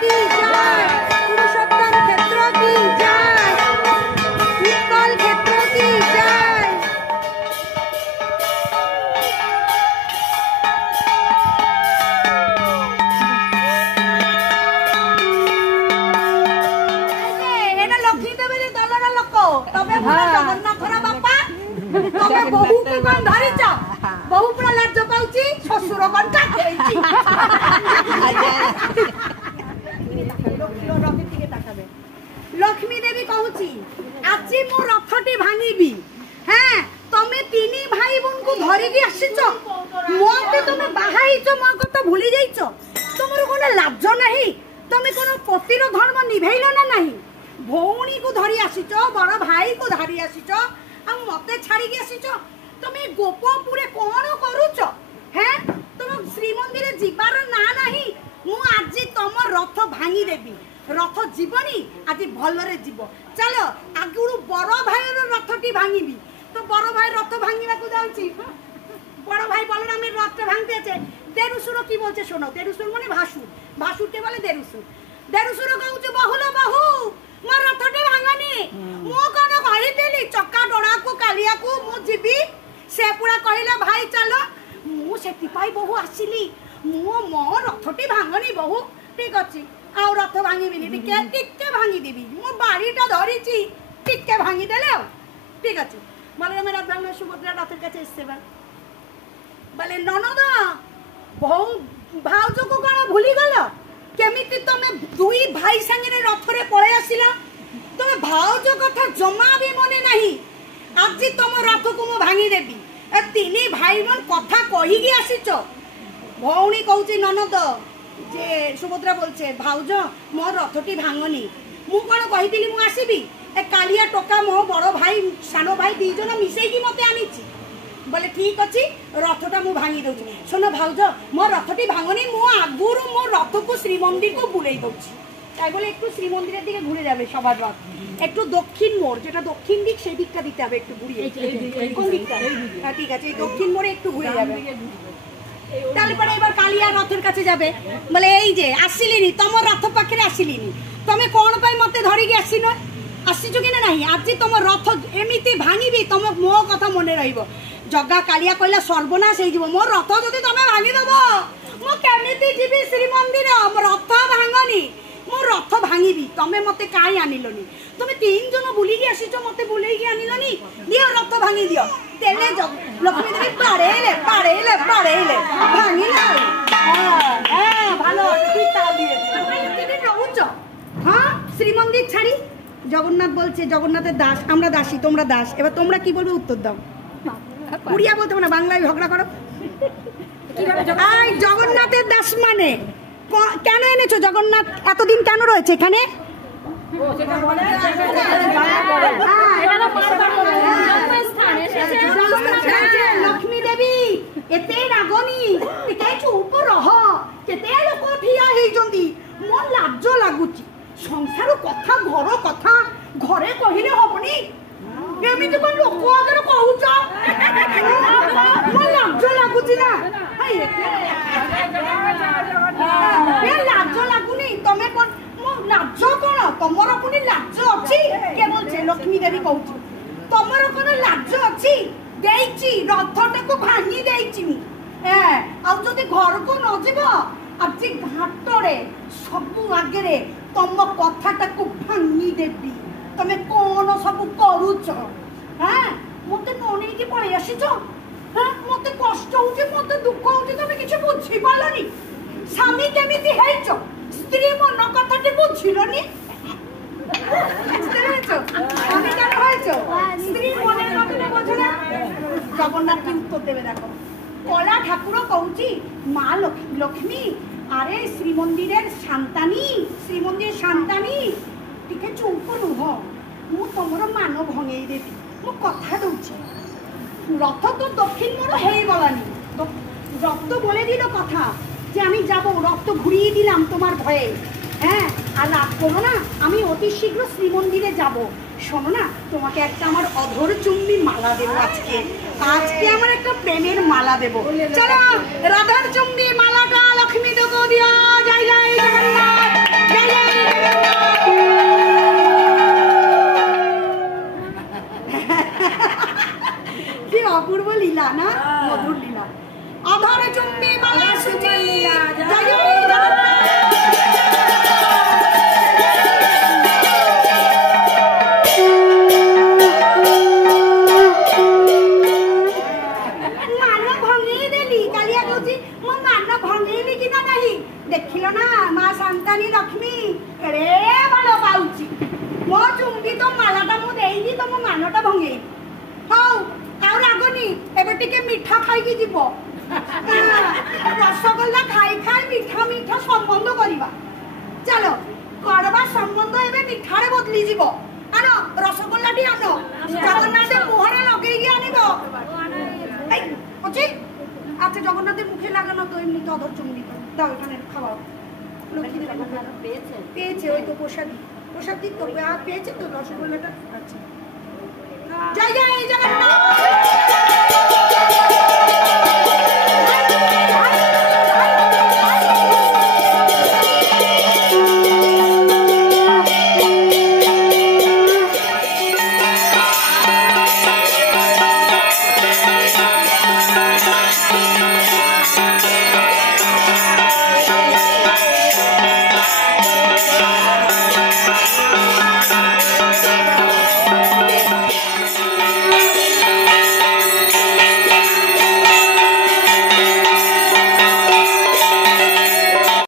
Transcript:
की जय, पुरुषोत्तम क्षेत्र की जय, उत्कल क्षेत्र की जय। एना लक्ष्मी देवी दलर लोक तबे जगन्नाथर बापा तबे बहु को कौन धरिच बहु पूरा लाज पाउची ससुर कंटा खेइची। लक्ष्मी देवी कहूची आज मो रथटी भांगीबी। हाँ तमे तीन भाई बहन को धरिकी आसीच मते तमे बाहाइच मो कथा भूली जाइच तुमर कोन लाज नाही तमे कोन पतिर धर्म निभैल ना नाही भौणी को धरी आसीच बड़ भाई को धरी आसीच आ मते छाड़ी आसीच तमे गोपपुरे कोन करूच। हैं तुम श्रीमंदिर जीवार ना नाही मु आज तुम रथ भांगी देबी रथ जीवनी आज भलरे जीव चलो आगुरु बड़ भाई रथटी भांगीबी तो बड़ भाई रथ भांगीबा को जाउची बड़ भाई बलराम रथ भांगते আছে देरुसुर की बोलছে শোনো देरुसुर माने भासुर भासुर के बोले देरुसुर देरुसुर कहउছে बहुल बहु मोर रथटी भांगनी मो कोन कहितेली चक्का डोड़ा को कालिया को मु जीबी से पूरा कहिला भाई चलो मु सेति पाई बहु आसिली मो मो रथटी भांगनी बहु ठीक अछि आउ रथ भांगीबिनी टिके भांगी देबी मो बाड़ीटा धरिची टिके भांगी देले ठीक अछि बलराम रथ भांगना सुभद्रा रथेर काছে এসেছে বলে ননদ बहु भाउज को कोन भूली गल केमिति तमे दुई भाई संगे रथरे पळे आसिला तमे भाउज कथा जमा भी मने नाही आज तुम रथ को मो भांगी देबी ए तीन भाई बहन कथा कहि गे आसीच भौणी कहउची ननद जे सुभद्रा बोलছে भाउज मोर रथटी भांगनी मु कोन कहितिली मु आसीबी ए कालिया टोका मो बड़ भाई सानो भाई दी जन मिसेई की मते आनिची बोले ठीक अच्छी रथटा मु भांगी दउची सुनो भाउज मो रथटी भांगनी मु आगुरु मो रथ को श्रीमंदिर को बुलाई दउची তাই বলে একটু শ্রীমন্দিরের দিকে ঘুরে যাবে সবার রথ একটু দক্ষিণ মোড় যেটা দক্ষিণ দিক সেই দিকটা দিতে হবে একটু ঘুরিয়ে কোন দিকটা হ্যাঁ ঠিক আছে এই দক্ষিণ মোড়ে একটু ঘুরে যাবে তাহলে পরে এবার কালিয়া রথের কাছে যাবে বলে এই যে আসিলিনি তোমার রথ পাখরে আসিলিনি তুমি কোন পাই মতে ধরিকি আসিনো আসিছো কিনা নাই আজি তোমার রথ এমিতি ভাঙিবি তোমার মো কথা মনে রহিব जग्गा कालिया कहला सर्वनाश हो मो रथ जदि तुम भांगीदेव मु केमिति जीवी श्रीमंदिर रथ भांगनी मो रथ भांगी तुम मत कहीं आनिलनी तुम तीन जन बुलिकी आसीच मत बुलेकी आनिलनी दियो रथ भांगी दियो तेले लक्ष्मी देवी पाड़ेले पाड़ेले पाड़ेले भांगिले भालो रहुच हाँ श्रीमंदिर छाड़ी जगन्नाथ बोलছে जगन्नाथের दास আমরা দাসী তোমরা দাস এবার তোমরা কি বলবে উত্তর দাও उड़िया बोलते ना बांग्लाয় झगड़ा करो जगन्नाथের दास माने কেন এনেছো জগন্নাথ এতদিন কেন রয়েছে এখানে लक्ष्मी देवी एते रागनी टिके चुप रह केते लोक ठिया हेइजंदी मोर लाज लागुची संसार कथा घर कथा घरे कहिले होबनी एमिति कोन लोक आगे कहूच मोर लाज लागुची ना ए लाज लागुनी तमे कोन मो लाज कोन तमरो पुनी लाज अछि के बोलछे लक्ष्मी देवी कहूची तमरो कोन लाज अछि देइची रथटा को भांगी देइची ए आ जदी घर को न जीव आज घाटरे सब आगे रे तम कथाटा को भांगी देबी तमे कोन सब करूछ हां मते नोनी की पळे आसीछ हां मते कष्ट होचे मते दुख होचे तमे किछ बुझी पालनी स्वामी केमिति हेइछ स्त्री मन कथाटी बुझिलनी स्वामी केन हेइछ स्त्री मने कथाटी बुझिला जगन्नाथ की उत्तर देबे देखो कला ठाकुर कहूची मां लक्ष्मी अरे श्रीमंदिर शांतानी टिके चुप नुह मु तुमर मान भंगई देवी मु कथा दउची रथ तो दक्षिण मोड़ हे गलानी रथ बोले दिल कथा जे आमी जाबो रथ घुरिए दिलाम तुम्हार भये हाँ আর রাত করো না আমি অতি শীঘ্র শ্রীমন্দিরে যাব শোনো না তোমাকে একটা আমার অধর চুম্বি মালা দেব আজকে আমার একটা প্রেমের মালা দেব চলো রাধার চুম্বি মালাটা লক্ষ্মী দেবো দিও জয় জয় জগন্নাথ ମାନ ଭଙ୍ଗେଇଲି କି ନା ନାହିଁ ଦେଖିଲ ନା ମା ଶାନ୍ତାନୀ ଲକ୍ଷ୍ମୀ ଏଡ଼େ ଭଲ ପାଉଛି ମୋ ଚୁମ୍ବି ତ ମାଲାଟା ମୁଁ ଦେଇକି ତମ ମାନଟା ଭଙ୍ଗେଇବି ହଉ ଆଉ ରାଗନି ଏବେ ଟିକେ ମିଠା ଖାଇକି ଯିବ ରସଗୋଲା ଖାଇ ଖାଇ ମିଠା ମିଠା ସମ୍ବନ୍ଧ କରିବା ଚାଲ କରବା ସମ୍ବନ୍ଧ ଏବେ ମିଠାରେ ବଦଲି ଯିବ ଆଣ ରସଗୋଲାଟି ଆଣ ଜଗନ୍ନାଥ ମୁହଁରେ ଲଗେଇକି আনিব ଅଛି আচ্ছা জগন্নাথের মুখে লাগানো তো এমনি তো অধর চুমড়ি দাও এখানে খাওয়াও লক্ষ্মী পেয়েছে ওই তো প্রসাদ দিত পেয়েছে তো রসগোল্লাটা আচ্ছা জয় জয় জগন্নাথ